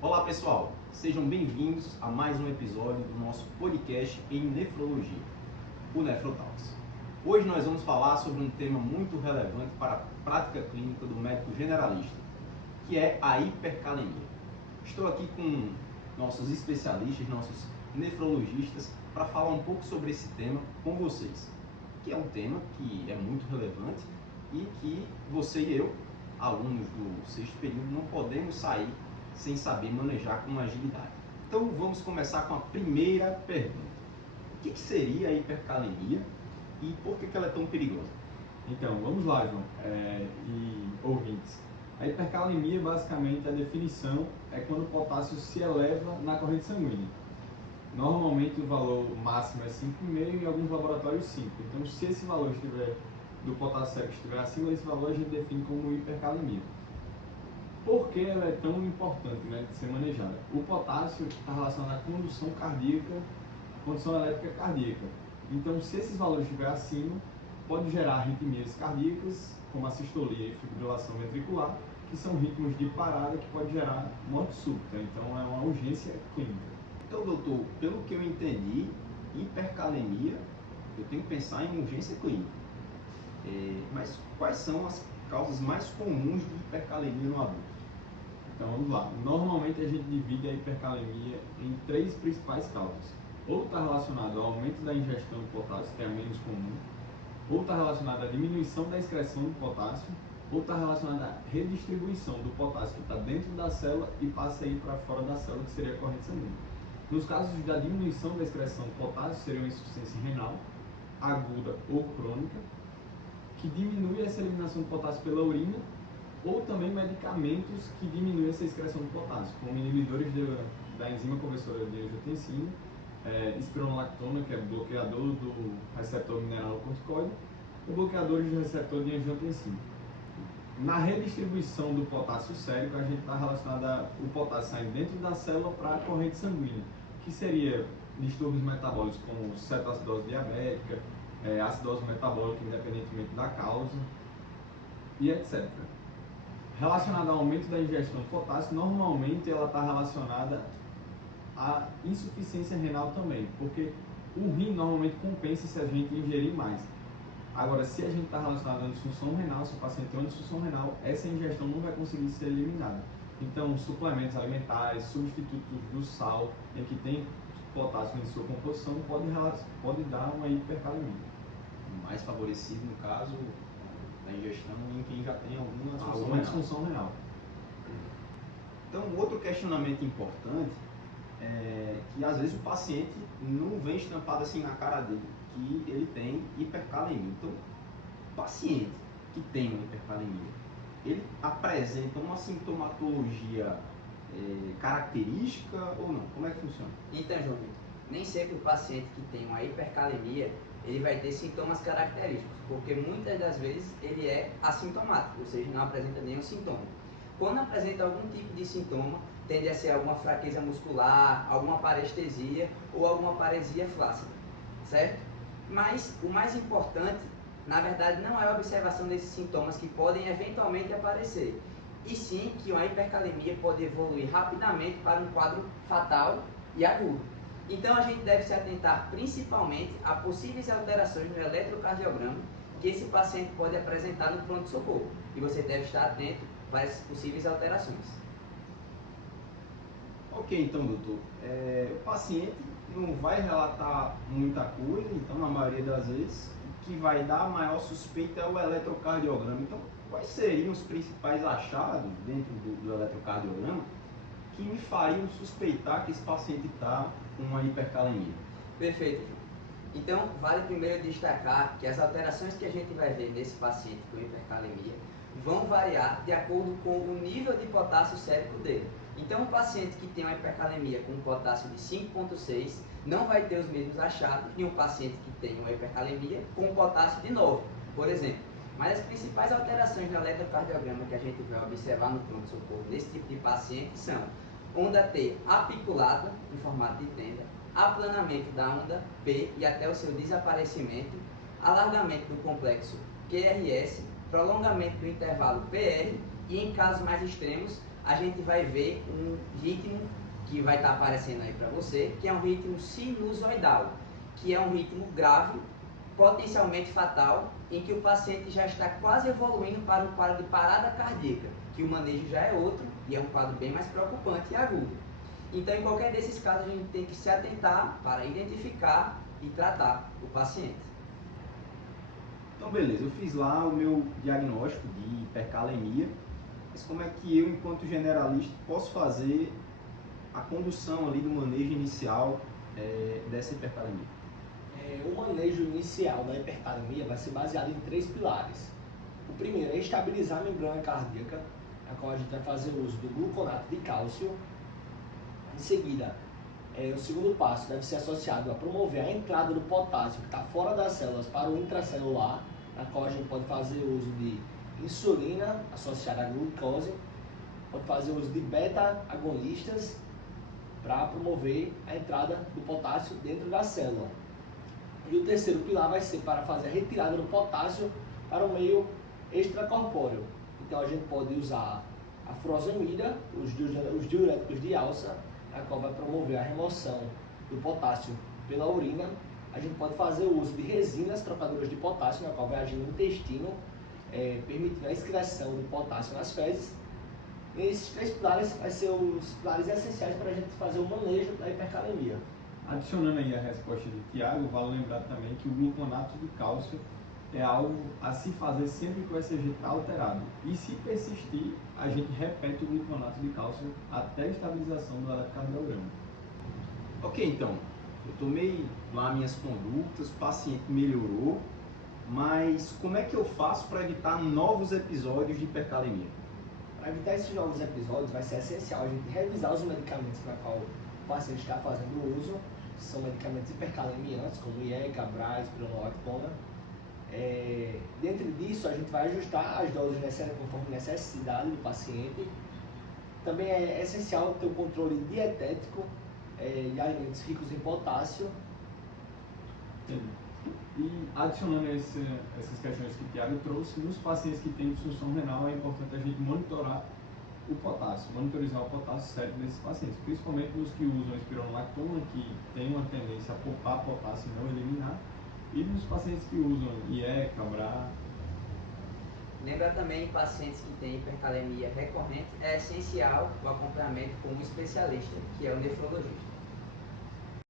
Olá pessoal, sejam bem-vindos a mais um episódio do nosso podcast em nefrologia, o Nefrotalks. Hoje nós vamos falar sobre um tema muito relevante para a prática clínica do médico generalista, que é a hipercalemia. Estou aqui com nossos especialistas, nossos nefrologistas, para falar um pouco sobre esse tema com vocês, que é um tema que é muito relevante e que você e eu, alunos do sexto período, não podemos sair sem saber manejar com agilidade. Então vamos começar com a primeira pergunta. O que seria a hipercalemia e por que ela é tão perigosa? Então, vamos lá, João, e ouvintes. A hipercalemia, basicamente, a definição é quando o potássio se eleva na corrente sanguínea. Normalmente o valor máximo é 5,5 e em alguns laboratórios 5. Então, se esse valor do potássio sérico estiver acima desse valor, a gente define como hipercalemia. Por que ela é tão importante, de ser manejada? O potássio está relacionado à condução cardíaca, condução elétrica cardíaca. Então, se esses valores estiverem acima, pode gerar arritmias cardíacas, como a sistolia e fibrilação ventricular, que são ritmos de parada que pode gerar morte súbita. Então, é uma urgência clínica. Então, doutor, pelo que eu entendi, hipercalemia, eu tenho que pensar em urgência clínica. Mas quais são as causas mais comuns de hipercalemia no adulto? Então, vamos lá. Normalmente, a gente divide a hipercalemia em 3 principais causas. Ou está relacionado ao aumento da ingestão do potássio, que é menos comum, ou está relacionado à diminuição da excreção do potássio, ou está relacionado à redistribuição do potássio que está dentro da célula e passa aí para fora da célula, que seria a corrente sanguínea. Nos casos da diminuição da excreção do potássio, seria uma insuficiência renal, aguda ou crônica, que diminui essa eliminação do potássio pela urina, ou também medicamentos que diminuem essa excreção do potássio, como inibidores da enzima conversora de angiotensina, espironolactona, que é bloqueador do receptor mineralocorticoide, ou bloqueadores do receptor de angiotensina. Na redistribuição do potássio sérico, a gente está relacionado ao potássio saindo dentro da célula para a corrente sanguínea, que seria distúrbios metabólicos como cetoacidose diabética, acidose metabólica, independentemente da causa, e etc. Relacionada ao aumento da ingestão de potássio, normalmente ela está relacionada à insuficiência renal também, porque o rim normalmente compensa se a gente ingerir mais. Agora, se a gente está relacionado à disfunção renal, se o paciente tem uma disfunção renal, essa ingestão não vai conseguir ser eliminada. Então, suplementos alimentares, substitutos do sal, em que tem potássio em sua composição, pode dar uma hipercalemia. Mais favorecido, no caso, da ingestão em quem já tem alguma disfunção renal. Então, outro questionamento importante é que às vezes o paciente não vem estampado assim na cara dele que ele tem hipercalemia. Então, o paciente que tem uma hipercalemia, ele apresenta uma sintomatologia característica ou não? Como é que funciona? Então, João Vitor, nem sempre o paciente que tem uma hipercalemia ele vai ter sintomas característicos, porque muitas das vezes ele é assintomático, ou seja, não apresenta nenhum sintoma. Quando apresenta algum tipo de sintoma, tende a ser alguma fraqueza muscular, alguma parestesia ou alguma paresia flácida, certo? Mas o mais importante, na verdade, não é a observação desses sintomas que podem eventualmente aparecer, e sim que uma hipercalemia pode evoluir rapidamente para um quadro fatal e agudo. Então a gente deve se atentar principalmente a possíveis alterações no eletrocardiograma que esse paciente pode apresentar no pronto-socorro, e você deve estar atento para essas possíveis alterações. Ok, então, doutor, o paciente não vai relatar muita coisa, então, na maioria das vezes, o que vai dar a maior suspeita é o eletrocardiograma. Então, quais seriam os principais achados dentro do eletrocardiograma que me fariam suspeitar que esse paciente está com uma hipercalemia? Perfeito, João. Então, vale primeiro destacar que as alterações que a gente vai ver nesse paciente com hipercalemia vão variar de acordo com o nível de potássio sérico dele. Então, o paciente que tem uma hipercalemia com um potássio de 5,6 não vai ter os mesmos achados de um paciente que tem uma hipercalemia com um potássio de 9, por exemplo. Mas as principais alterações no eletrocardiograma que a gente vai observar no pronto-socorro nesse tipo de paciente são onda T apiculada, em formato de tenda, aplanamento da onda P e até o seu desaparecimento, alargamento do complexo QRS, prolongamento do intervalo PR e, em casos mais extremos, a gente vai ver um ritmo que vai estar aparecendo aí para você, que é um ritmo sinusoidal, que é um ritmo grave, potencialmente fatal, em que o paciente já está quase evoluindo para um quadro de parada cardíaca, que o manejo já é outro e é um quadro bem mais preocupante e agudo. Então, em qualquer desses casos, a gente tem que se atentar para identificar e tratar o paciente. Então, beleza, eu fiz lá o meu diagnóstico de hipercalemia, mas como é que eu, enquanto generalista, posso fazer a condução ali do manejo inicial dessa hipercalemia? O manejo inicial da hipercalemia vai ser baseado em 3 pilares. O primeiro é estabilizar a membrana cardíaca, na qual a gente vai fazer uso do gluconato de cálcio. Em seguida, o segundo passo deve ser associado a promover a entrada do potássio que está fora das células para o intracelular, na qual a gente pode fazer uso de insulina associada à glucose, pode fazer uso de beta-agonistas para promover a entrada do potássio dentro da célula. E o terceiro pilar vai ser para fazer a retirada do potássio para o meio extracorpóreo. Então a gente pode usar a furosemida, os diuréticos de alça, a qual vai promover a remoção do potássio pela urina. A gente pode fazer o uso de resinas trocadoras de potássio, na qual vai agir no intestino, permitindo a excreção do potássio nas fezes. E esses 3 pilares vão ser os pilares essenciais para a gente fazer o manejo da hipercalemia. Adicionando aí a resposta de Tiago, vale lembrar também que o gluconato de cálcio é algo a se fazer sempre que o ECG está alterado. E se persistir, a gente repete o gluconato de cálcio até a estabilização do eletrocardiograma. Ok, então, eu tomei lá minhas condutas, o paciente melhorou, mas como é que eu faço para evitar novos episódios de hipercalemia? Para evitar esses novos episódios, vai ser essencial a gente revisar os medicamentos na qual o paciente está fazendo uso. São medicamentos hipercalemiantes, como IECA, Braz, Spironolactona. Dentro disso, a gente vai ajustar as doses necessárias conforme a necessidade do paciente. Também é essencial ter o controle dietético de alimentos ricos em potássio. E adicionando essas questões que o Tiago trouxe, nos pacientes que têm disfunção renal é importante a gente monitorar o potássio, monitorizar o potássio sério desses pacientes, principalmente nos que usam espironolactona, que tem uma tendência a poupar potássio e não eliminar, e nos pacientes que usam IECA, BRA. Lembra também, em pacientes que têm hipercalemia recorrente, é essencial o acompanhamento com um especialista, que é o nefrologista.